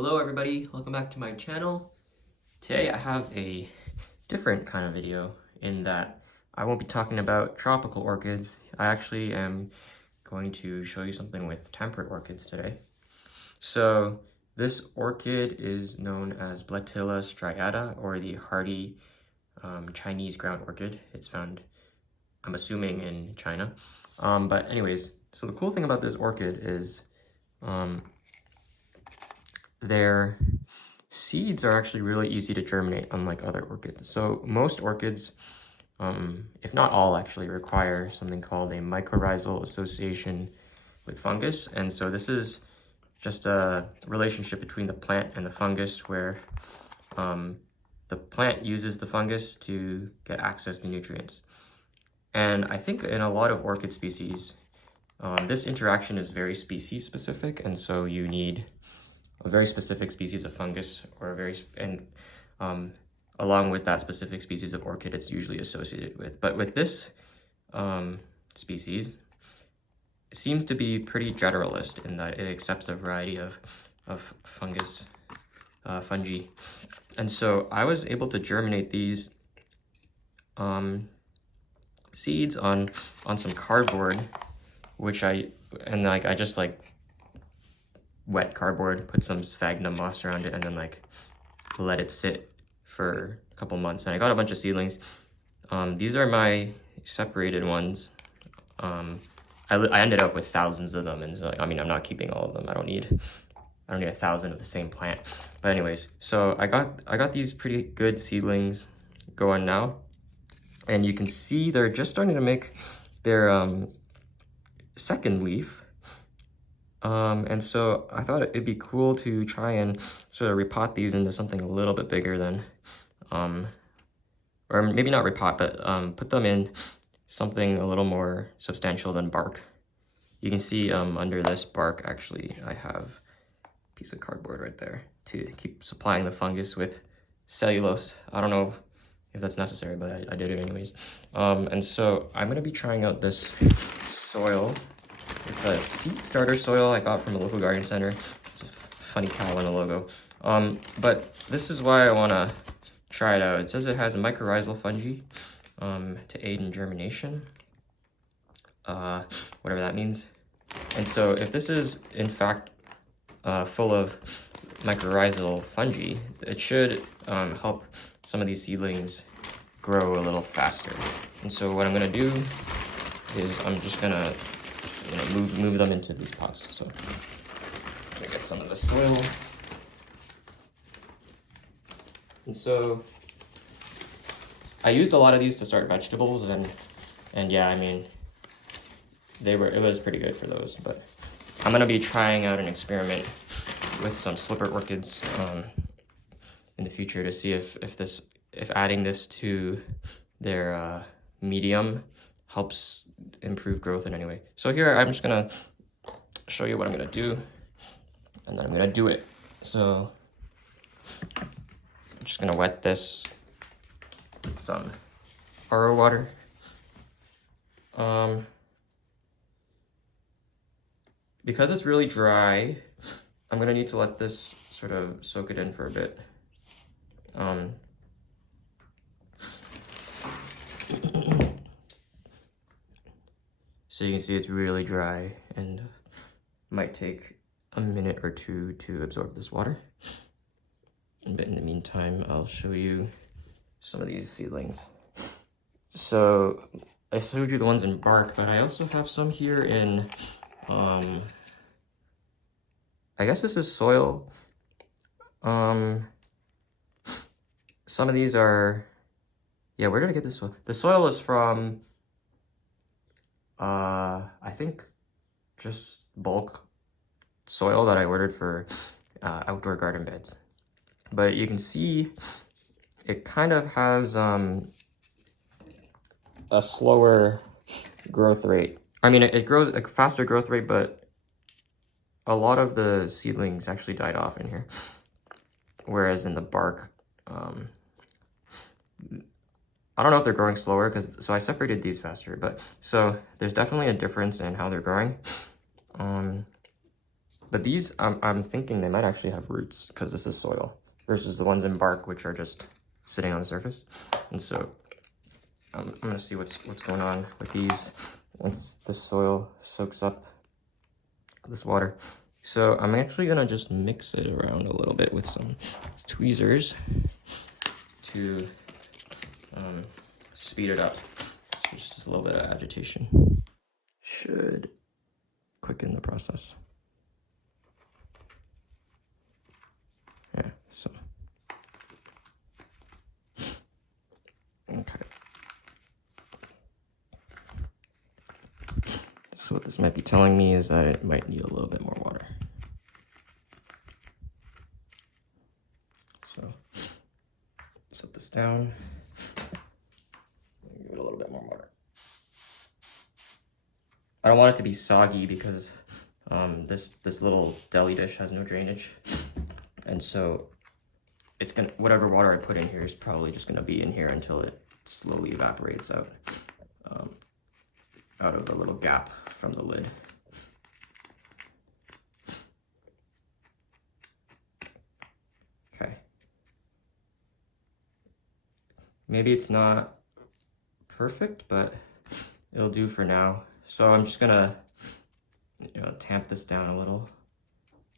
Hello everybody, welcome back to my channel. Today I have a different kind of video in that I won't be talking about tropical orchids. I actually am going to show you something with temperate orchids today. So this orchid is known as Bletilla striata, or the hardy Chinese ground orchid. It's found, I'm assuming, in China. But anyways, so the cool thing about this orchid is their seeds are actually really easy to germinate, unlike other orchids. So most orchids, if not all actually, require something called a mycorrhizal association with fungus. And so this is just a relationship between the plant and the fungus where the plant uses the fungus to get access to nutrients. And I think in a lot of orchid species, this interaction is very species specific, and so you need a very specific species of fungus, or along with that specific species of orchid it's usually associated with. But with this species, it seems to be pretty generalist in that it accepts a variety of fungi. And so I was able to germinate these seeds on some cardboard, I just wet cardboard, put some sphagnum moss around it, and then let it sit for a couple months. And I got a bunch of seedlings. These are my separated ones. I ended up with thousands of them, and so I mean, I'm not keeping all of them. I don't need 1,000 of the same plant. But anyways, so I got these pretty good seedlings going now, and you can see they're just starting to make their second leaf. And so I thought it'd be cool to try and sort of repot these into something a little bit bigger than, or maybe not repot, but put them in something a little more substantial than bark. You can see under this bark, actually, I have a piece of cardboard right there to keep supplying the fungus with cellulose. I don't know if that's necessary, but I did it anyways. And so I'm gonna be trying out this soil. It's a seed starter soil I got from a local garden center. It's a funny cow on the logo. But this is why I want to try it out. It says it has a mycorrhizal fungi to aid in germination, whatever that means. And so if this is in fact full of mycorrhizal fungi, it should help some of these seedlings grow a little faster. And so what I'm going to do is I'm just going to move them into these pots. So I'm gonna get some of the soil. And so I used a lot of these to start vegetables, and yeah, I mean, it was pretty good for those. But I'm gonna be trying out an experiment with some slipper orchids in the future to see if adding this to their medium helps improve growth in any way. So here I'm just gonna show you what I'm gonna do, and then I'm gonna do it. So I'm just gonna wet this with some RO water. Because it's really dry, I'm gonna need to let this sort of soak it in for a bit. So you can see it's really dry and might take a minute or two to absorb this water. But in the meantime, I'll show you some of these seedlings. So I showed you the ones in bark, but I also have some here in, I guess this is soil. Some of these are, yeah, where did I get this soil? The soil is from, I think just bulk soil that I ordered for outdoor garden beds. But you can see it kind of has a slower growth rate. I mean, it grows a faster growth rate, but a lot of the seedlings actually died off in here. Whereas in the bark, I don't know if they're growing slower, so I separated these faster, but so there's definitely a difference in how they're growing. But these, I'm thinking they might actually have roots because this is soil versus the ones in bark, which are just sitting on the surface. And so I'm gonna see what's going on with these once the soil soaks up this water. So I'm actually gonna just mix it around a little bit with some tweezers to speed it up. So just a little bit of agitation should quicken the process. Yeah, so. Okay. So what this might be telling me is that it might need a little bit more water. So set this down. Give it a little bit more water. I don't want it to be soggy because this little deli dish has no drainage, and so it's gonna, whatever water I put in here is probably just gonna be in here until it slowly evaporates out of the little gap from the lid. Okay. Maybe it's not perfect, but it'll do for now. So I'm just gonna, tamp this down a little.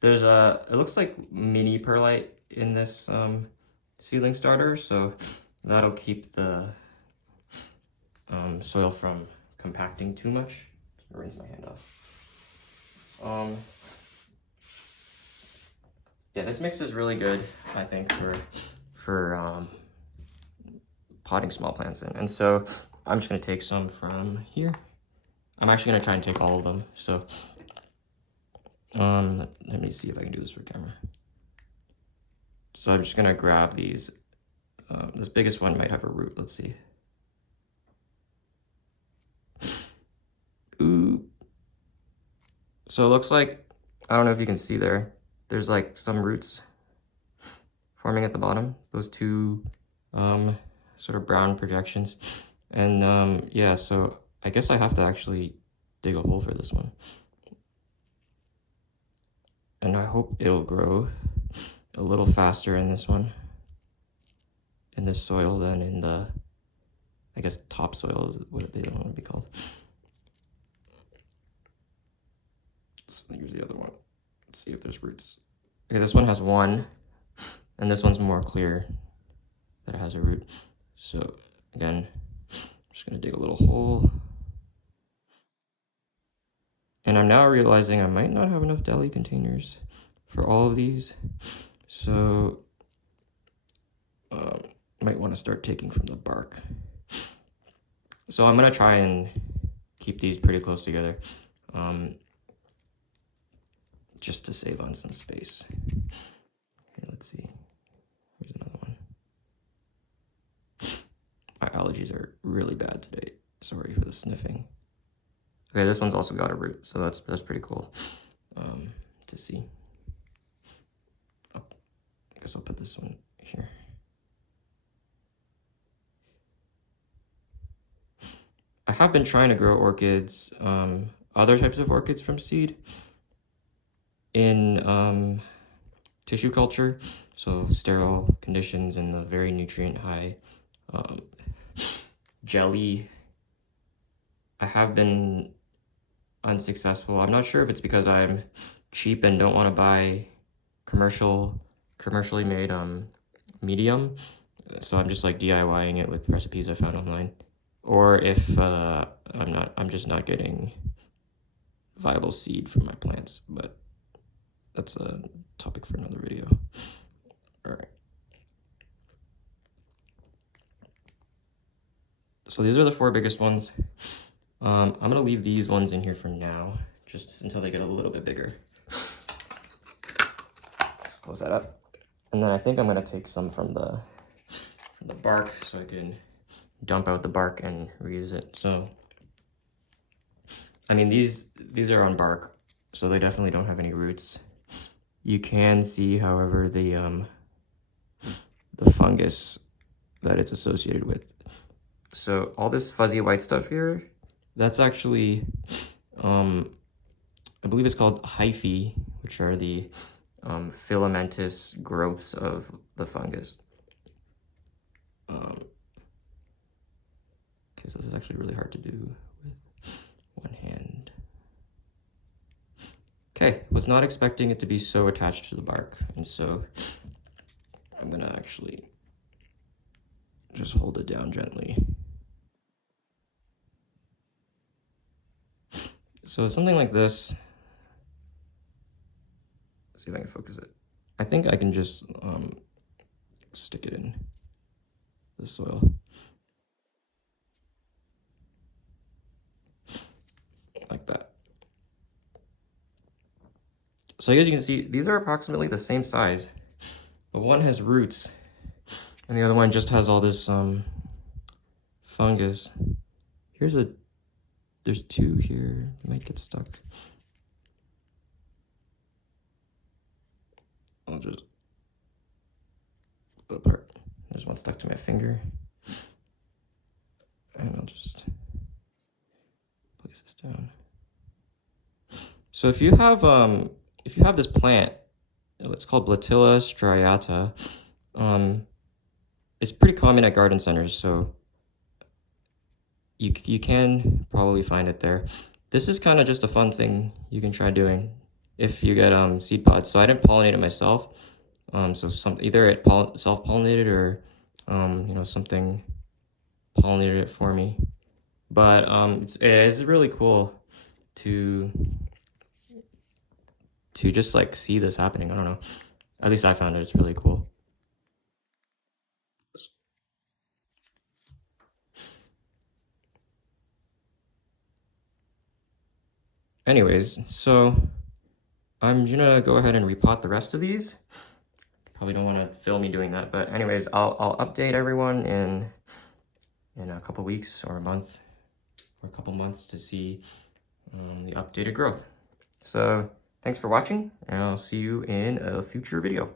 There's it looks like mini perlite in this seedling starter, so that'll keep the soil from compacting too much. Rinse my hand off. Yeah, this mix is really good, I think, for potting small plants in. And so I'm just gonna take some from here. I'm actually gonna try and take all of them. So let me see if I can do this for camera. So I'm just gonna grab these. This biggest one might have a root. Let's see. Ooh. So it looks like, I don't know if you can see there, there's like some roots forming at the bottom. Those two sort of brown projections. And yeah, so I guess I have to actually dig a hole for this one. And I hope it'll grow a little faster in this one, in this soil, than in the, I guess, topsoil is what they don't want to be called. So here's the other one. Let's see if there's roots. Okay, this one has one, and this one's more clear that it has a root. So again, I'm just gonna dig a little hole. And I'm now realizing I might not have enough deli containers for all of these. So might want to start taking from the bark. So I'm gonna try and keep these pretty close together, just to save on some space. Here, let's see. Here's another one. My allergies are really bad today. Sorry for the sniffing. Okay, this one's also got a root, so that's pretty cool to see. Oh, I guess I'll put this one here. I have been trying to grow orchids, other types of orchids from seed, in tissue culture, so sterile conditions and the very nutrient high jelly. I have been unsuccessful. I'm not sure if it's because I'm cheap and don't want to buy commercially made medium, so I'm just like DIYing it with recipes I found online, or if I'm just not getting viable seed from my plants, but that's a topic for another video. All right. So these are the 4 biggest ones. I'm gonna leave these ones in here for now, just until they get a little bit bigger. Let's close that up. And then I think I'm gonna take some from the bark, so I can dump out the bark and reuse it. So, I mean, these are on bark, so they definitely don't have any roots. You can see, however, the fungus that it's associated with. So all this fuzzy white stuff here, that's actually I believe it's called hyphae, which are the filamentous growths of the fungus. Okay, so this is actually really hard to do with one hand. Okay, was not expecting it to be so attached to the bark, and so I'm gonna actually just hold it down gently. So something like this, let's see if I can focus it. I think I can just stick it in the soil. Like that. So as you can see, these are approximately the same size, but one has roots and the other one just has all this fungus. There's two here, it might get stuck. I'll just put it apart. There's one stuck to my finger. And I'll just place this down. So if you have this plant, it's called Bletilla striata. It's pretty common at garden centers, so you can probably find it there. This is kind of just a fun thing you can try doing if you get seed pods. So I didn't pollinate it myself. So either it self-pollinated or you know, something pollinated it for me. But it's really cool to just like see this happening. I don't know. At least I found it. It's really cool. Anyways, so I'm gonna go ahead and repot the rest of these. Probably don't want to film me doing that, but anyways, I'll update everyone in a couple weeks or a month or a couple months to see the updated growth. So thanks for watching, and I'll see you in a future video.